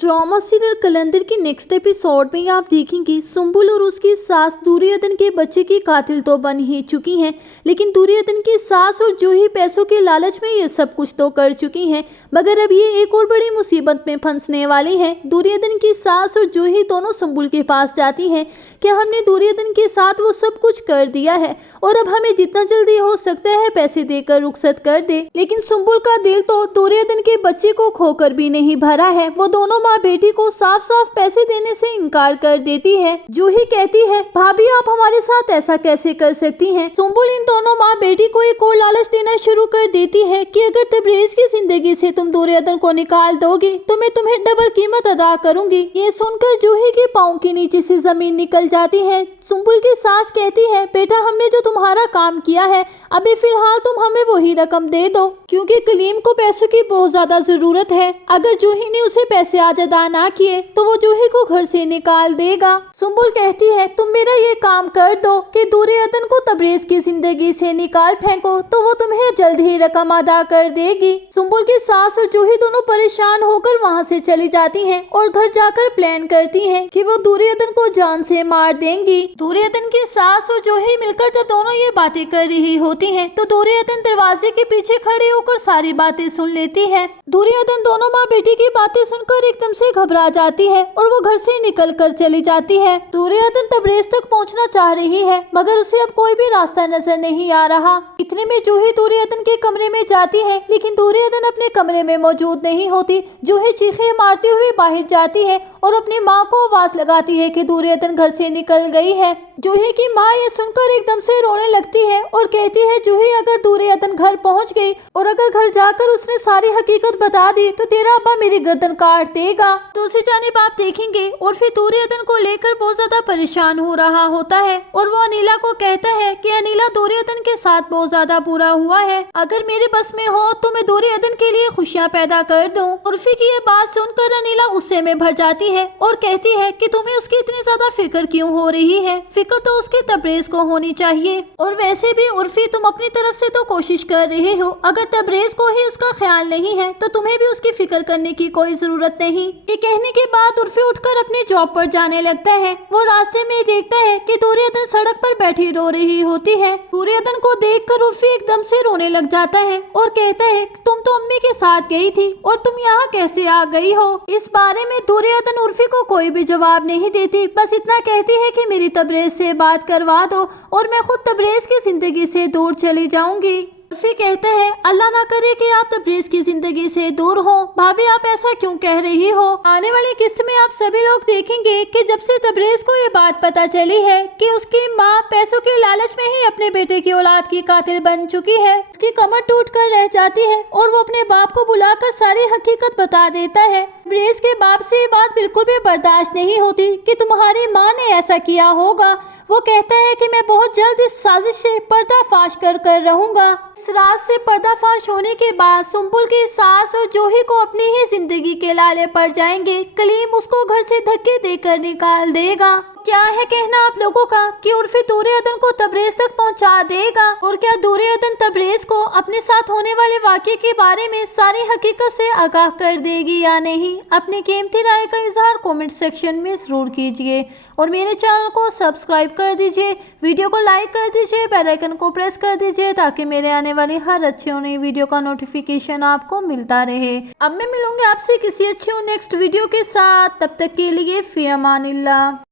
Drama serial कलंदर के next episode में आप देखेंगे सुंबुल और उसकी सास दुर्योधन के बच्चे की कातिल तो बन ही चुकी हैं, लेकिन दुर्योधन की सास और जूही पैसों के लालच में ये सब कुछ तो कर चुकी हैं, मगर अब ये एक और बड़ी मुसीबत में फंसने वाली हैं। दुर्योधन की सास और जूही दोनों सुंबुल के पास जाती हैं कि हमने दुर्योधन के साथ वो सब कुछ कर दिया है और अब हमें जितना जल्दी हो सकता है पैसे देकर रुखसत कर दे। लेकिन सुंबुल का दिल तो दुर्योधन के बच्चे को खोकर भी नहीं भरा है। वो दोनों माँ बेटी को साफ साफ पैसे देने से इनकार कर देती है। जूही कहती है, भाभी आप हमारे साथ ऐसा कैसे कर सकती हैं? सुंबुल इन दोनों माँ बेटी को एक और लालच देना शुरू कर देती है कि अगर तबरेज की जिंदगी से तुम दुर्योधन को निकाल दोगे तो मैं तुम्हें डबल कीमत अदा करूंगी। ये सुनकर जूही के पाँव के नीचे से जमीन निकल जाती है। सुंबुल की सास कहती है, बेटा हमने जो तुम्हारा काम किया है अभी फिलहाल तुम हमें वही रकम दे दो, क्योंकि कलीम को पैसों की बहुत ज्यादा जरूरत है। अगर जूही ने उसे पैसे आज अदा ना किए तो वो जूही को घर से निकाल देगा। सुंबुल कहती है, तुम मेरा ये काम कर दो कि दुर्योधन को तबरेज की जिंदगी से निकाल फेंको तो वो तुम्हें जल्द ही रकम अदा कर देगी। सुंबुल की सास और जूही दोनों परेशान होकर वहाँ से चली जाती हैं और घर जाकर प्लान करती हैं कि वो दुर्योधन को जान से मार देंगी। दुर्योधन की सास और जूही मिलकर जब दोनों ये बातें कर रही होती हैं तो दुर्योधन दरवाजे के पीछे खड़े होकर सारी बातें सुन लेती है। दुर्योधन दोनों माँ बेटी की बातें सुनकर एकदम से घबरा जाती है और वो घर से निकल कर चली जाती है। दुर्योधन तबरेज तक पहुंचना चाह रही है मगर उसे अब कोई भी रास्ता नजर नहीं आ रहा। इतने में जूही दुर्योधन के कमरे में जाती है, लेकिन दुर्योधन अपने कमरे में मौजूद नहीं होती। जूही चीखें मारते हुए बाहर जाती है और अपनी माँ को आवाज लगाती है कि दुर्योधन घर से निकल गई है। जूही की माँ ये सुनकर एकदम से रोने लगती है और कहती है, जूही अगर दुर्योधन घर पहुंच गई और अगर घर जाकर उसने सारी हकीकत बता दी तो तेरा अब्बा मेरी गर्दन काट देगा। दूसरी जानिब आप देखेंगे और फिर दुर्योधन को लेकर बहुत ज्यादा परेशान हो रहा होता है और वो अनिला को कहता है कि अनिला दुर्योधन के साथ बहुत ज्यादा बुरा हुआ है, अगर मेरे बस में हो तो मैं दुर्योधन के लिए खुशियाँ पैदा कर दूं। उर्फी की ये बात सुनकर अनिला गुस्से में भर जाती है और कहती है कि तुम्हें उसकी इतनी ज्यादा फिक्र क्यों हो रही है? फिक्र तो उसके तबरेज को होनी चाहिए, और वैसे भी उर्फी तुम अपनी तरफ से तो कोशिश कर रहे हो, अगर तबरेज को ही उसका ख्याल नहीं है तो तुम्हें भी उसकी फिक्र करने की कोई जरूरत नहीं। ये कहने के बाद उर्फी उठकर अपनी जॉब पर जाने लगता है। वो रास्ते में देखता है कि दुर्योधन सड़क पर बैठी रो रही होती है। दुर्योधन को देखकर उर्फी एकदम से रोने लग जाता है और कहता है, तुम तो अम्मी के साथ गई थी और तुम यहाँ कैसे आ गई हो? इस बारे में दुर्योधन उर्फी को कोई भी जवाब नहीं देती, बस इतना कहती है कि मेरी तबरेज से बात करवा दो और मैं खुद तबरेज की जिंदगी से दूर चली जाऊंगी। उर्फी कहता है, अल्लाह ना करे कि आप तबरेज की जिंदगी से दूर हो। भाभी आप ऐसा क्यों कह रही हो? आने वाली किस्त में आप सभी लोग देखेंगे कि जब से तबरेज को ये बात पता चली है कि उसकी माँ पैसों के लालच में ही अपने बेटे की औलाद की कातिल बन चुकी है, उसकी कमर टूट कर रह जाती है और वो अपने बाप को बुलाकर सारी हकीकत बता देता है। तबरेज के बाप से ये बात बिल्कुल भी बर्दाश्त नहीं होती कि तुम्हारी माँ ने ऐसा किया होगा। वो कहता है कि मैं बहुत जल्द इस साजिश से पर्दाफाश कर रहूंगा। इस राज से पर्दाफाश होने के बाद सुंबुल की सास और जूही को अपनी ही जिंदगी के लाले पड़ जाएंगे। कलीम उसको घर से धक्के देकर निकाल देगा। क्या है कहना आप लोगों का कि उर्फी दुर्योधन को तबरेज तक पहुंचा देगा, और क्या दुर्योधन तबरेज को अपने साथ होने वाले वाक़ये के बारे में सारी हकीकत से आगाह कर देगी या नहीं? अपनी कीमती राय का इजहार कमेंट सेक्शन में जरूर कीजिए और मेरे चैनल को सब्सक्राइब कर दीजिए, वीडियो को लाइक कर दीजिए, बेल आइकन को प्रेस कर दीजिए ताकि मेरे आने वाली हर अच्छी और नई वीडियो का नोटिफिकेशन आपको मिलता रहे। अब मैं मिलूंगी आपसे किसी अच्छी और नेक्स्ट वीडियो के साथ, तब तक के लिए फी अमानिल्लाह।